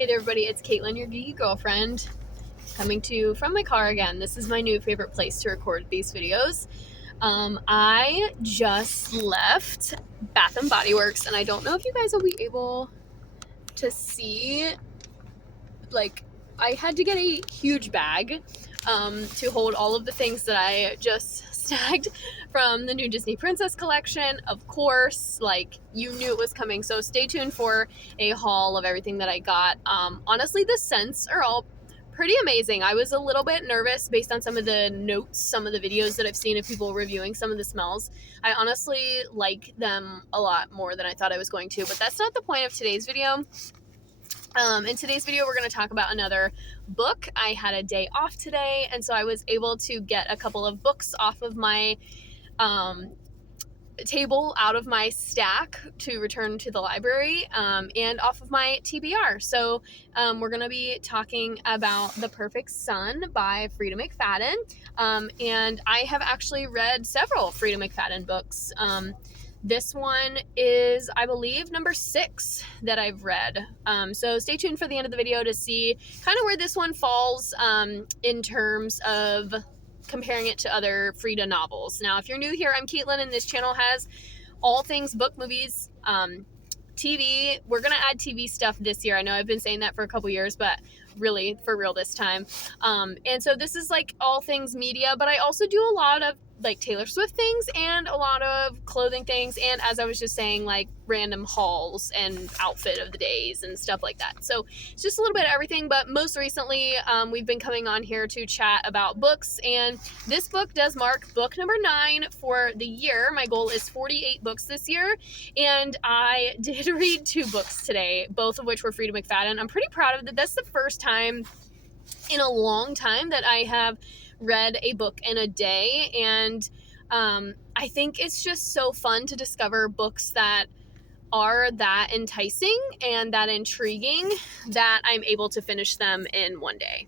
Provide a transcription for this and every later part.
Hey there everybody, it's Caitlin, your geeky girlfriend, coming to you from my car again. This is my new favorite place to record these videos. I just left Bath & Body Works, and I don't know if you guys will be able to see, like, I had to get a huge bag to hold all of the things that I just snagged from the new Disney Princess collection. Of course, like, you knew it was coming, so stay tuned for a haul of everything that I got. Honestly, the scents are all pretty amazing. I was a little bit nervous based on some of the notes, some of the videos that I've seen of people reviewing some of the smells. I honestly like them a lot more than I thought I was going to, but that's not the point of today's video. In today's video, we're going to talk about another book. I had a day off today, and so I was able to get a couple of books off of my table, out of my stack to return to the library, and off of my TBR. So we're going to be talking about The Perfect Son by Frieda McFadden, and I have actually read several Frieda McFadden books. This one is, I believe, number 6 that I've read. So stay tuned for the end of the video to see kind of where this one falls in terms of comparing it to other Frieda novels. Now, if you're new here, I'm Caitlin, and this channel has all things book, movies, TV. We're going to add TV stuff this year. I know I've been saying that for a couple years, but really, for real this time. And so this is like all things media, but I also do a lot of like Taylor Swift things and a lot of clothing things, and as I was just saying, like random hauls and outfit of the days and stuff like that. So it's just a little bit of everything, but most recently we've been coming on here to chat about books, and this book does mark book number 9 for the year. My goal is 48 books this year, and I did read 2 books today, both of which were Frieda McFadden. I'm pretty proud of it. That's the first time in a long time that I have read a book in a day, and I think it's just so fun to discover books that are that enticing and that intriguing that I'm able to finish them in one day.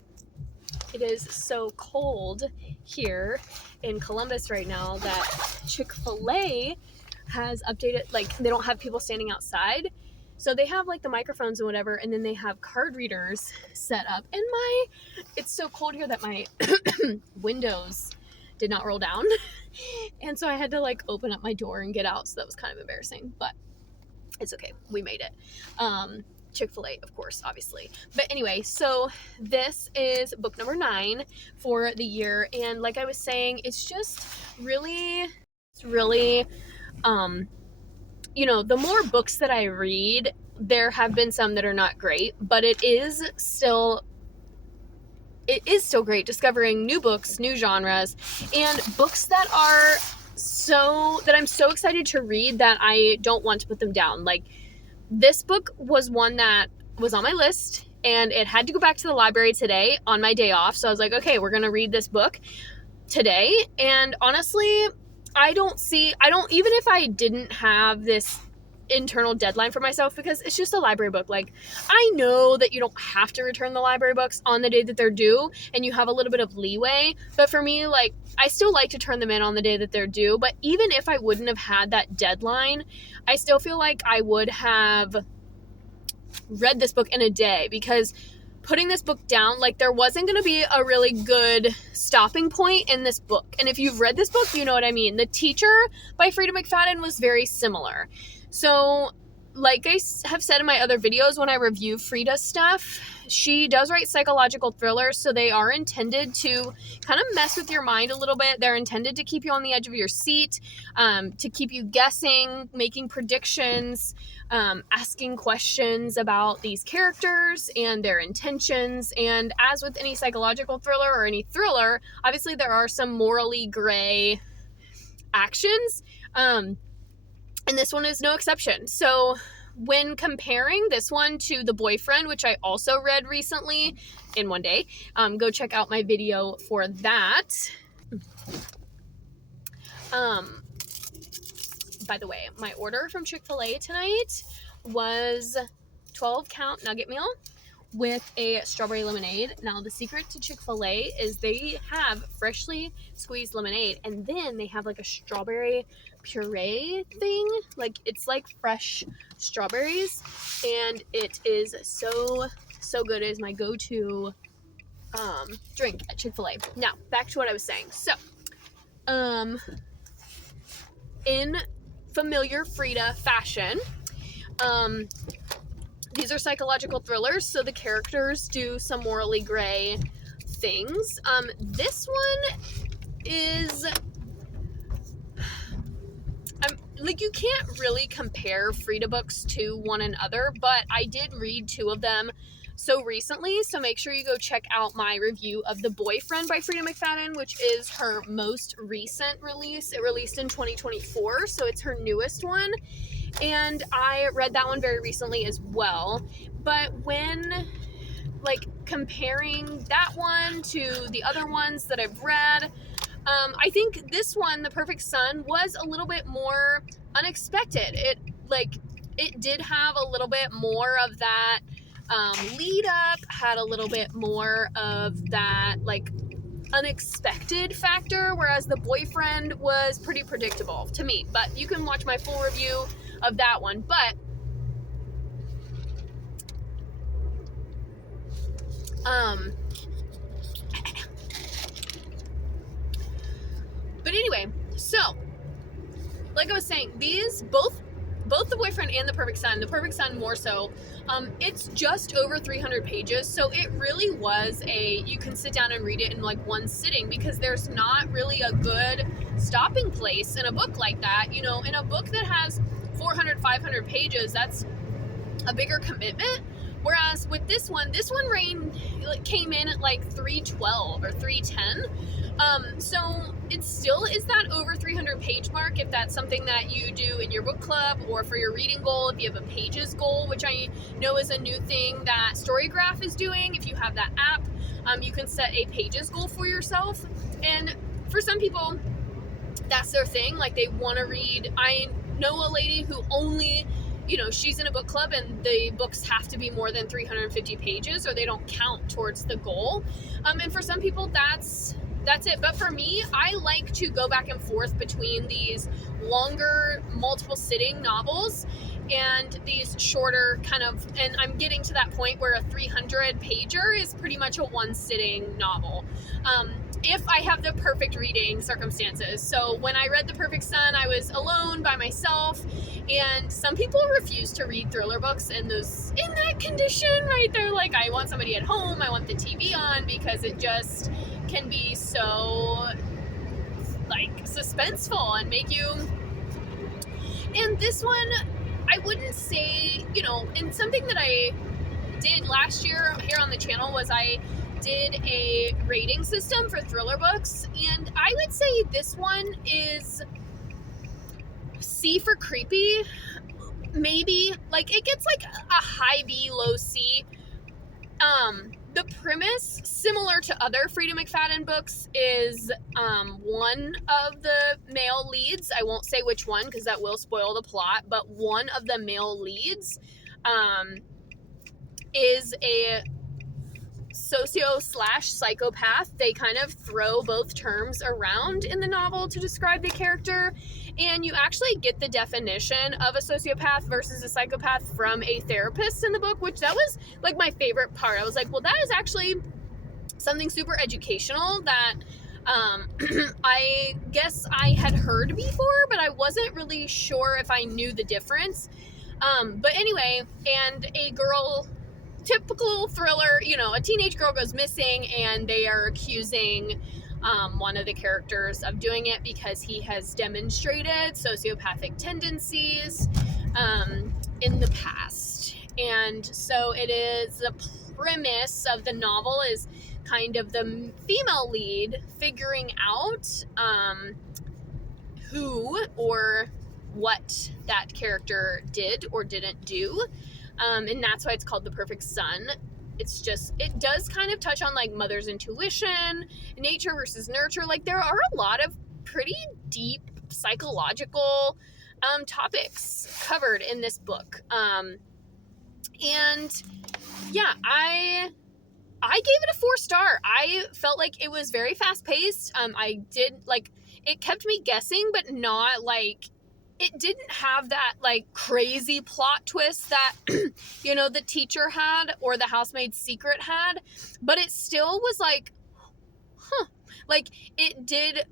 It is so cold here in Columbus right now that Chick-fil-A has updated, like, they don't have people standing outside, so they have like the microphones and whatever, and then they have card readers set up, and it's so cold here that my windows did not roll down, and so I had to like open up my door and get out, so that was kind of embarrassing, but it's okay, we made it. Chick-fil-A, of course, obviously. But anyway, so this is book number 9 for the year, and like I was saying, it's just really, you know, the more books that I read, there have been some that are not great, but it is still great discovering new books, new genres, and books that I'm so excited to read that I don't want to put them down. Like, this book was one that was on my list, and it had to go back to the library today on my day off, so I was like, okay, we're gonna read this book today. And honestly, I don't, even if I didn't have this internal deadline for myself, because it's just a library book, like, I know that you don't have to return the library books on the day that they're due, and you have a little bit of leeway, but for me, like, I still like to turn them in on the day that they're due. But even if I wouldn't have had that deadline, I still feel like I would have read this book in a day, because putting this book down, like, there wasn't going to be a really good stopping point in this book. And if you've read this book, you know what I mean. The Teacher by Frieda McFadden was very similar. So, like I have said in my other videos when I review Frieda stuff, she does write psychological thrillers, so they are intended to kind of mess with your mind a little bit. They're intended to keep you on the edge of your seat, to keep you guessing, making predictions, asking questions about these characters and their intentions. And as with any psychological thriller or any thriller, obviously there are some morally gray actions, and this one is no exception. So when comparing this one to The Boyfriend, which I also read recently in one day, go check out my video for that. By the way, my order from Chick-fil-A tonight was 12 count nugget meal with a strawberry lemonade. Now, the secret to Chick-fil-A is they have freshly squeezed lemonade, and then they have like a strawberry puree thing. Like, it's like fresh strawberries, and it is so good. It is my go-to drink at Chick-fil-A. Now, back to what I was saying. So, in familiar Frieda fashion, these are psychological thrillers, so the characters do some morally gray things. This one is, like, you can't really compare Frieda books to one another, but I did read 2 of them so recently, so make sure you go check out my review of The Boyfriend by Frieda McFadden, which is her most recent release. It released in 2024, so it's her newest one. And I read that one very recently as well. But when, like, comparing that one to the other ones that I've read, I think this one, The Perfect Son, was a little bit more unexpected. It did have a little bit more of that lead up, had a little bit more of that, like, unexpected factor, whereas The Boyfriend was pretty predictable to me. But you can watch my full review of that one. But anyway, so like I was saying, these both The Boyfriend and The Perfect Son more so, it's just over 300 pages, so it really was you can sit down and read it in like one sitting, because there's not really a good stopping place in a book like that. You know, in a book that has 400, 500 pages, that's a bigger commitment. Whereas with this one came in at like 312 or 310. So it still is that over 300 page mark if that's something that you do in your book club, or for your reading goal, if you have a pages goal, which I know is a new thing that Storygraph is doing. If you have that app, you can set a pages goal for yourself. And for some people, that's their thing. Like, they want to read. I know a lady who only, she's in a book club and the books have to be more than 350 pages or they don't count towards the goal. And for some people, that's it. But for me, I like to go back and forth between these longer, multiple sitting novels and these shorter and I'm getting to that point where a 300 pager is pretty much a one sitting novel. If I have the perfect reading circumstances. So when I read The Perfect Son, I was alone by myself, and some people refuse to read thriller books in that condition, right? They're like, I want somebody at home, I want the TV on, because it just can be so, like, suspenseful and make you. And this one, I wouldn't say, and something that I did last year here on the channel was I did a rating system for thriller books, and I would say this one is C for creepy, maybe. Like, it gets like a high B, low C. The premise, similar to other Frieda McFadden books, is one of the male leads, I won't say which one because that will spoil the plot, but one of the male leads is a socio/psychopath. They kind of throw both terms around in the novel to describe the character, and you actually get the definition of a sociopath versus a psychopath from a therapist in the book, which that was like my favorite part. I was like, well, that is actually something super educational that I guess I had heard before, but I wasn't really sure if I knew the difference. But anyway, and a girl, typical thriller, a teenage girl goes missing, and they are accusing one of the characters of doing it because he has demonstrated sociopathic tendencies in the past. And so it is, the premise of the novel is kind of the female lead figuring out who or what that character did or didn't do. And that's why it's called The Perfect Son. It does kind of touch on, like, mother's intuition, nature versus nurture. Like, there are a lot of pretty deep psychological topics covered in this book. And yeah, I gave it a 4-star. I felt like it was very fast paced. I did like, it kept me guessing, but not like, it didn't have that like crazy plot twist that the teacher had or the housemaid's secret had, but it still was like, huh, like it did.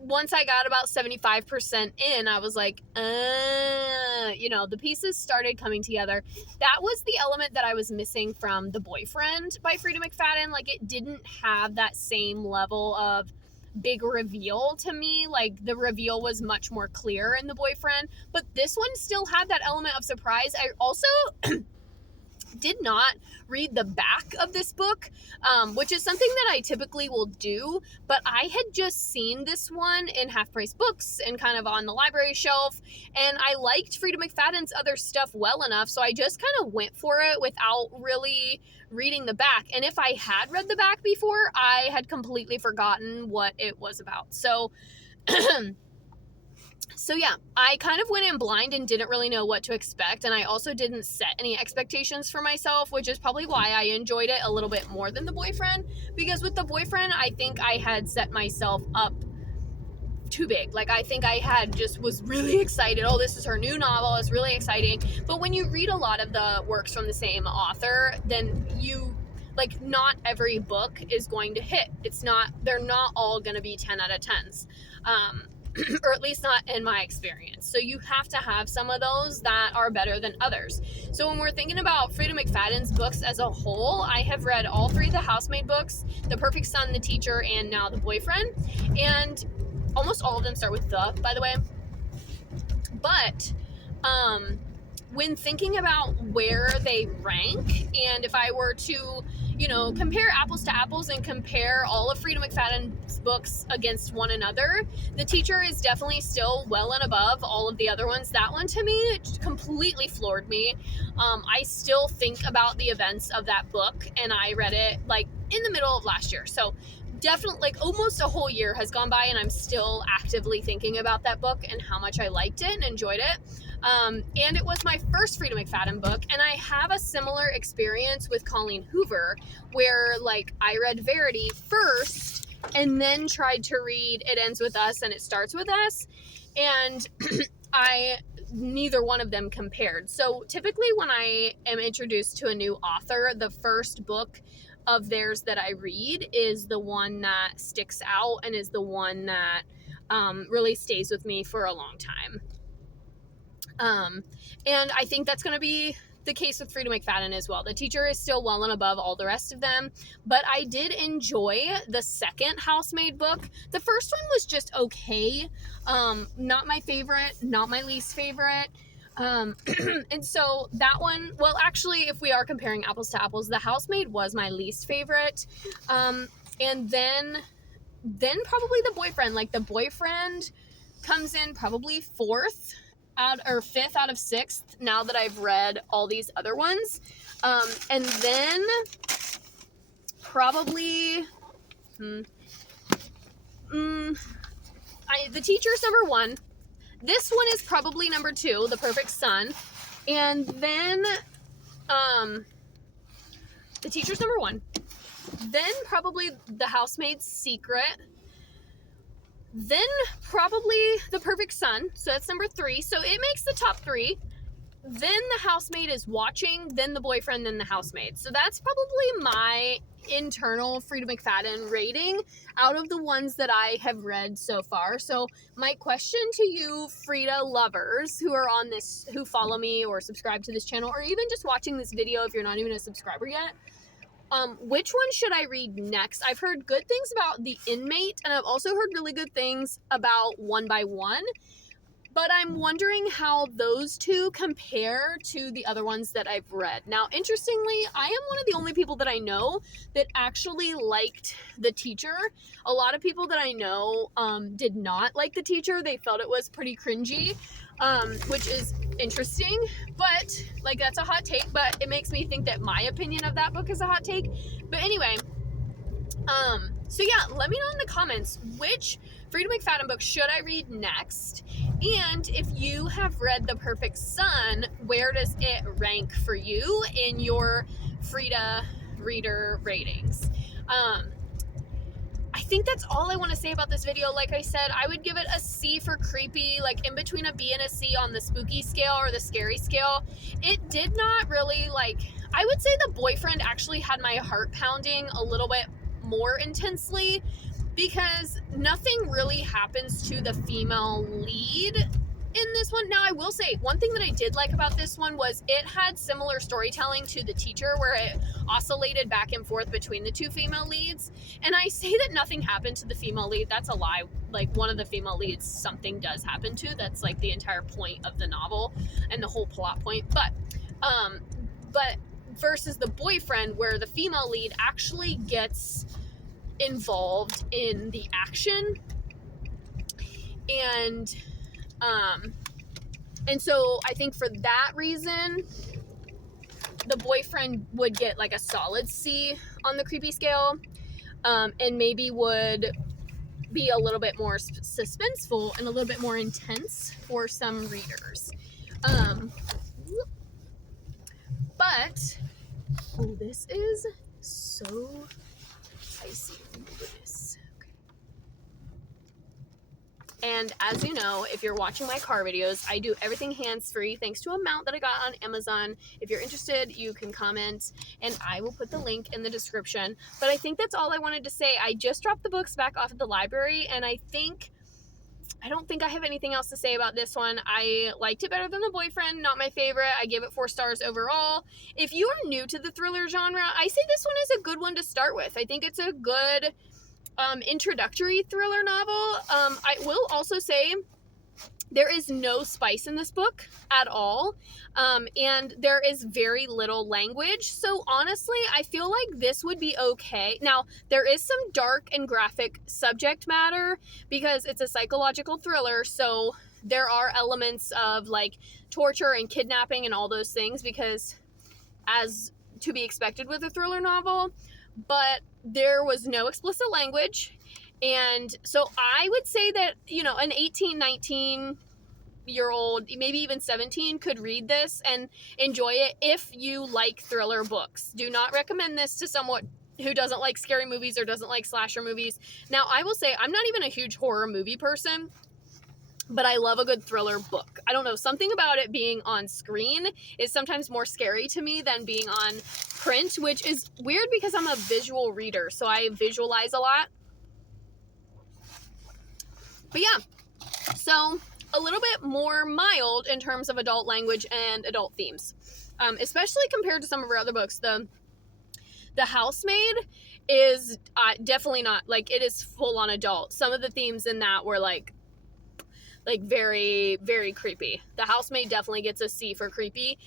Once I got about 75% in, I was like, the pieces started coming together. That was the element that I was missing from The Boyfriend by Frieda McFadden. Like, it didn't have that same level of big reveal to me. Like, the reveal was much more clear in The Boyfriend, but this one still had that element of surprise. I also did not read the back of this book, which is something that I typically will do, but I had just seen this one in half-price books and kind of on the library shelf, and I liked Frieda McFadden's other stuff well enough, so I just kind of went for it without really reading the back. And if I had read the back before, I had completely forgotten what it was about. So So yeah, I kind of went in blind and didn't really know what to expect, and I also didn't set any expectations for myself, which is probably why I enjoyed it a little bit more than The Boyfriend, because with The Boyfriend, I think I had set myself up too big. Like, I think I was really excited. Oh, this is her new novel. It's really exciting. But when you read a lot of the works from the same author, then not every book is going to hit. They're not all going to be 10 out of 10s. Or at least not in my experience. So you have to have some of those that are better than others. So when we're thinking about Frieda McFadden's books as a whole, I have read all 3 of the Housemaid books, The Perfect Son, The Teacher, and now The Boyfriend. And almost all of them start with the, by the way. But when thinking about where they rank, and if I were to compare apples to apples and compare all of Frieda McFadden's books against one another, The Teacher is definitely still well and above all of the other ones. That one, to me, it completely floored me. I still think about the events of that book, and I read it like in the middle of last year. So definitely, like, almost a whole year has gone by, and I'm still actively thinking about that book and how much I liked it and enjoyed it. And it was my first Frieda McFadden book, and I have a similar experience with Colleen Hoover, where like I read Verity first and then tried to read It Ends With Us and It Starts With Us, and neither one of them compared. So typically when I am introduced to a new author, the first book of theirs that I read is the one that sticks out and is the one that really stays with me for a long time. And I think that's going to be the case with Frieda McFadden as well. The Teacher is still well and above all the rest of them, but I did enjoy the second Housemaid book. The first one was just okay. Not my favorite, not my least favorite. And so that one, well, actually, if we are comparing apples to apples, The Housemaid was my least favorite. And then probably The Boyfriend. Like, The Boyfriend comes in probably 4th or 5th out of 6th now that I've read all these other ones. And then probably The Teacher's number 1. This one is probably number 2, The Perfect Son. And then The Teacher's number 1. Then probably The Housemaid's Secret. Then probably The Perfect Son. So that's number 3. So it makes the top 3. Then The Housemaid is Watching. Then The Boyfriend. Then The Housemaid. So that's probably my internal Frieda McFadden rating out of the ones that I have read so far. So my question to you, Frieda lovers who are on this, who follow me or subscribe to this channel, or even just watching this video if you're not even a subscriber yet, which one should I read next? I've heard good things about The Inmate, and I've also heard really good things about One by One, but I'm wondering how those two compare to the other ones that I've read. Now, interestingly, I am one of the only people that I know that actually liked The Teacher. A lot of people that I know did not like The Teacher. They felt it was pretty cringy, which is interesting, but like, that's a hot take, but it makes me think that my opinion of that book is a hot take. But anyway, so yeah, let me know in the comments which Frieda McFadden book should I read next, and if you have read The Perfect Son, where does it rank for you in your Frieda reader ratings. I think that's all I want to say about this video. Like I said, I would give it a C for creepy, like in between a B and a C on the spooky scale or the scary scale. It did not really, like, I would say the boyfriend actually had my heart pounding a little bit more intensely, because nothing really happens to the female lead in this one. Now, I will say, one thing that I did like about this one was it had similar storytelling to The Teacher, where it oscillated back and forth between the two female leads. And I say that nothing happened to the female lead. That's a lie. Like, one of the female leads, something does happen to. That's like the entire point of the novel and the whole plot point. But versus the boyfriend, where the female lead actually gets involved in the action, and so I think for that reason the boyfriend would get like a solid C on the creepy scale, and maybe would be a little bit more suspenseful and a little bit more intense for some readers. But oh, this is so spicy. Oh my goodness. Okay. And as you know, if you're watching my car videos, I do everything hands-free thanks to a mount that I got on Amazon. If you're interested, you can comment and I will put the link in the description. But I think that's all I wanted to say. I just dropped the books back off at the library, and I don't think I have anything else to say about this one. I liked it better than The Boyfriend, not my favorite. I gave it 4 stars overall. If you are new to the thriller genre, I say this one is a good one to start with. I think it's a good introductory thriller novel. I will also say there is no spice in this book at all, and there is very little language. So honestly, I feel like this would be okay. Now, there is some dark and graphic subject matter because it's a psychological thriller, so there are elements of like torture and kidnapping and all those things, because as to be expected with a thriller novel, but there was no explicit language. And so I would say that, you know, an 18, 19-year-old, maybe even 17, could read this and enjoy it if you like thriller books. Do not recommend this to someone who doesn't like scary movies or doesn't like slasher movies. Now, I will say I'm not even a huge horror movie person, but I love a good thriller book. I don't know, something about it being on screen is sometimes more scary to me than being on print, which is weird because I'm a visual reader, so I visualize a lot. But yeah, so a little bit more mild in terms of adult language and adult themes, especially compared to some of her other books. The Housemaid is definitely not, like, it is full on adult. Some of the themes in that were like very, very creepy. The Housemaid definitely gets a C for creepy.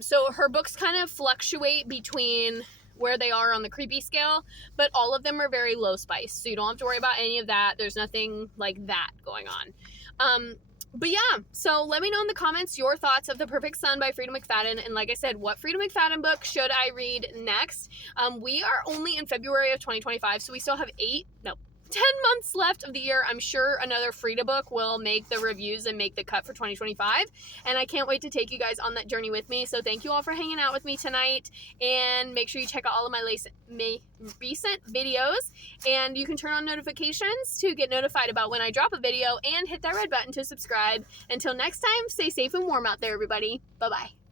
So her books kind of fluctuate between where they are on the creepy scale, but all of them are very low spice, so you don't have to worry about any of that. There's nothing like that going on. But yeah, so let me know in the comments your thoughts of The Perfect Son by Frieda McFadden, and like I said, what Frieda McFadden book should I read next? We are only in February of 2025, so we still have 10 months left of the year. I'm sure another Frieda book will make the reviews and make the cut for 2025, and I can't wait to take you guys on that journey with me. So thank you all for hanging out with me tonight, and make sure you check out all of my recent videos, and you can turn on notifications to get notified about when I drop a video, and hit that red button to subscribe. Until next time, stay safe and warm out there, everybody. Bye-bye.